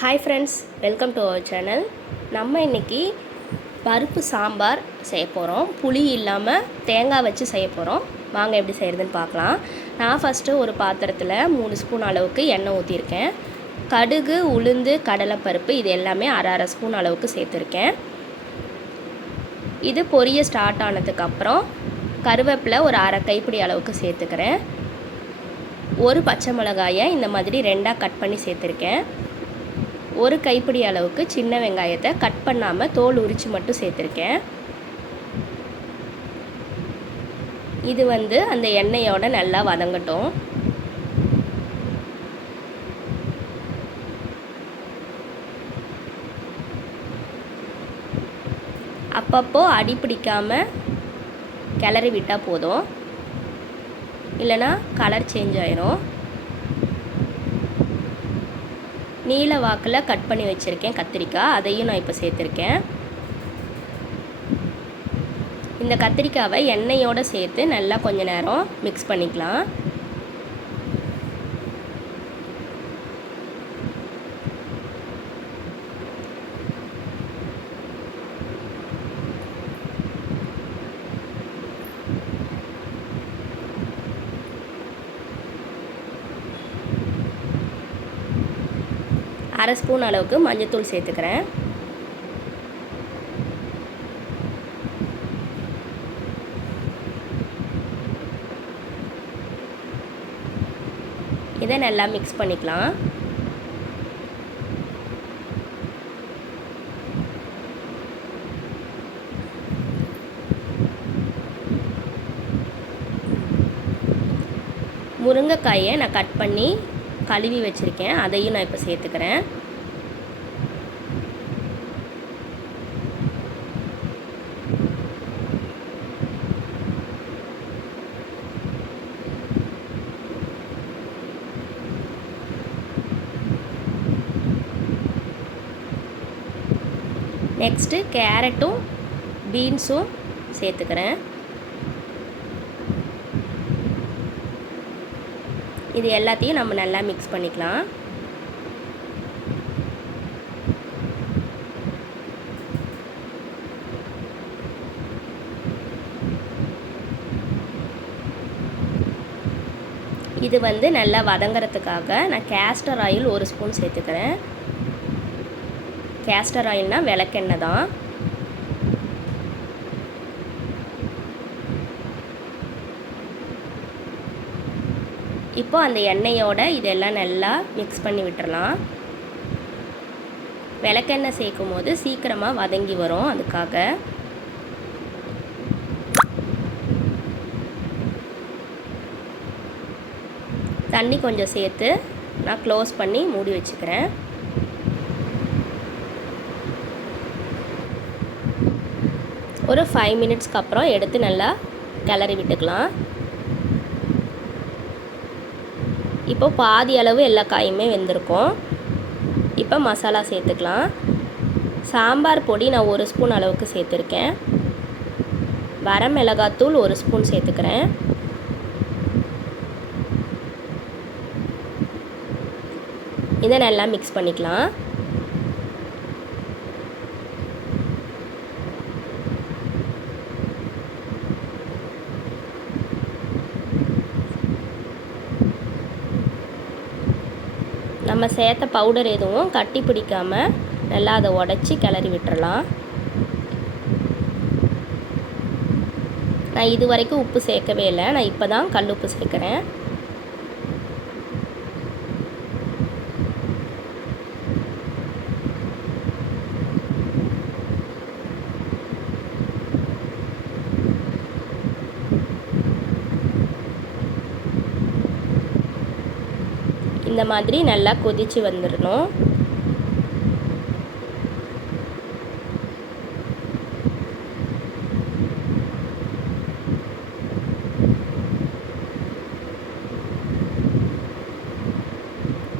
Hi friends, welcome to our channel. நம்ம இன்றைக்கி பருப்பு சாம்பார் செய்ய போகிறோம். புளி இல்லாமல் தேங்காய் வச்சு செய்ய போகிறோம். வாங்க எப்படி செய்கிறதுன்னு பார்க்கலாம். நான் ஃபஸ்ட்டு ஒரு பாத்திரத்தில் 3 ஸ்பூன் அளவுக்கு எண்ணெய் ஊற்றிருக்கேன். கடுகு, உளுந்து, கடலைப்பருப்பு இது எல்லாமே அரை ஸ்பூன் அளவுக்கு சேர்த்துருக்கேன். இது பொரிய ஸ்டார்ட் ஆனதுக்கப்புறம் கருவேப்பிலை ஒரு அரை கைப்பிடி அளவுக்கு சேர்த்துக்கிறேன். ஒரு பச்சை மிளகாயை இந்த மாதிரி 2ஆக கட் பண்ணி சேர்த்துருக்கேன். ஒரு கைப்பிடி அளவுக்கு சின்ன வெங்காயத்தை கட் பண்ணாமல் தோல் உரித்து மட்டும் சேர்த்துருக்கேன். இது அந்த எண்ணெயோட நல்லா வதங்கட்டும். அப்பப்போ அடி பிடிக்காமல் கிளறி விட்டால் போதும், இல்லைனா கலர் சேஞ்ச் ஆயிரும். நீல வாக்கில் கட் பண்ணி வச்சுருக்கேன் கத்திரிக்காய், அதையும் நான் இப்போ சேர்த்துருக்கேன். இந்த கத்திரிக்காவை எண்ணெயோடு சேர்த்து நல்லா கொஞ்ச நேரம் மிக்ஸ் பண்ணிக்கலாம். அரை ஸ்பூன் அளவுக்கு மஞ்சள்தூள் சேர்த்துக்கிறேன். இதை நல்லா மிக்ஸ் பண்ணிக்கலாம். முருங்கைக்காயை நான் கட் பண்ணி கழுவி வச்சுருக்கேன், அதையும் நான் இப்போ சேர்த்துக்கிறேன். நெக்ஸ்ட்டு கேரட்டும் பீன்ஸும் சேர்த்துக்கிறேன். இது எல்லாத்தையும் நம்ம நல்லா மிக்ஸ் பண்ணிக்கலாம். இது நல்லா வதங்கிறதுக்காக நான் கேஸ்டர் ஆயில் 1 ஸ்பூன் சேர்த்துக்கிறேன். கேஸ்டர் ஆயில்னால் விளக்கெண்ணெய் தான். இப்போ அந்த எண்ணெயோட இதெல்லாம் நல்லா மிக்ஸ் பண்ணி விட்டுறலாம். விளக்கெண்ணெய் சேர்க்கும் போது சீக்கிரமாக வதங்கி வரும், அதுக்காக. தண்ணி கொஞ்சம் சேர்த்து நான் க்ளோஸ் பண்ணி மூடி வச்சுக்கிறேன். ஒரு 5 மினிட்ஸ்க்கு அப்புறம் எடுத்து நல்லா கிளறி விட்டுக்கலாம். இப்போ பாதி அளவு எல்லா காயுமே வெந்திருக்கும். இப்போ மசாலா சேர்த்துக்கலாம். சாம்பார் பொடி நான் 1 ஸ்பூன் அளவுக்கு சேர்த்துருக்கேன். வரமிளகாத்தூள் 1 ஸ்பூன் சேர்த்துக்கிறேன். இதை நல்லா மிக்ஸ் பண்ணிக்கலாம். நம்ம சேர்த்த பவுடர் எதுவும் கட்டி பிடிக்காமல் நல்லா அதை உடச்சி கிளறி விட்டுறலாம். நான் இது வரைக்கும் உப்பு சேர்க்கவே இல்லை, நான் இப்போ தான் கல் உப்பு சேர்க்குறேன். இந்த மாதிரி நல்லா கொதித்து வந்துடணும்.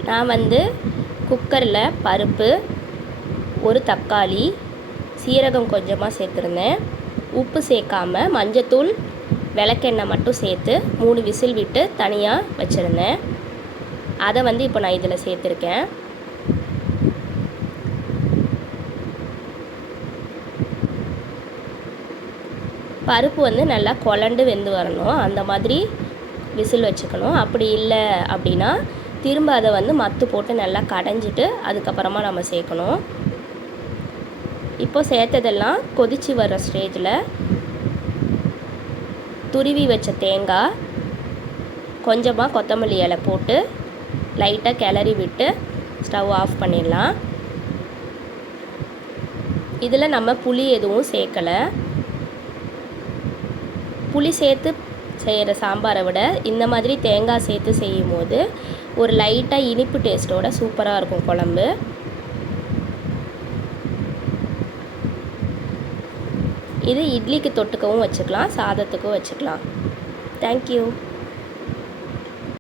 நான் குக்கரில் பருப்பு, ஒரு தக்காளி, சீரகம் கொஞ்சமாக சேர்த்துருந்தேன். உப்பு சேர்க்காமல் மஞ்சத்தூள், விளக்கெண்ணெய் மட்டும் சேர்த்து 3 விசில் விட்டு தனியாக வச்சுருந்தேன். அதை இப்போ நான் இதில் சேர்த்துருக்கேன். பருப்பு வந்து நல்லா குழண்டு வெந்து வரணும், அந்த மாதிரி விசில் வச்சுக்கணும். அப்படி இல்லை அப்படின்னா திரும்ப அதை வந்து மத்து போட்டு நல்லா கடைஞ்சிட்டு அதுக்கப்புறமா நம்ம சேர்க்கணும். இப்போ சேர்த்ததெல்லாம் கொதித்து வர்ற ஸ்டேஜில் துருவி வச்ச தேங்காய், கொஞ்சமாக கொத்தமல்லி இலை போட்டு லைட்டாக கிளறி விட்டு ஸ்டவ் ஆஃப் பண்ணிடலாம். இதில் நம்ம புளி எதுவும் சேர்க்கலை. புளி சேர்த்து செய்கிற சாம்பாரை விட இந்த மாதிரி தேங்காய் சேர்த்து செய்யும் போது ஒரு லைட்டாக இனிப்பு டேஸ்ட்டோட சூப்பராக இருக்கும் குழம்பு. இது இட்லிக்கு தொட்டுக்கவும் வச்சுக்கலாம், சாதத்துக்கும் வச்சுக்கலாம். தேங்க்யூ.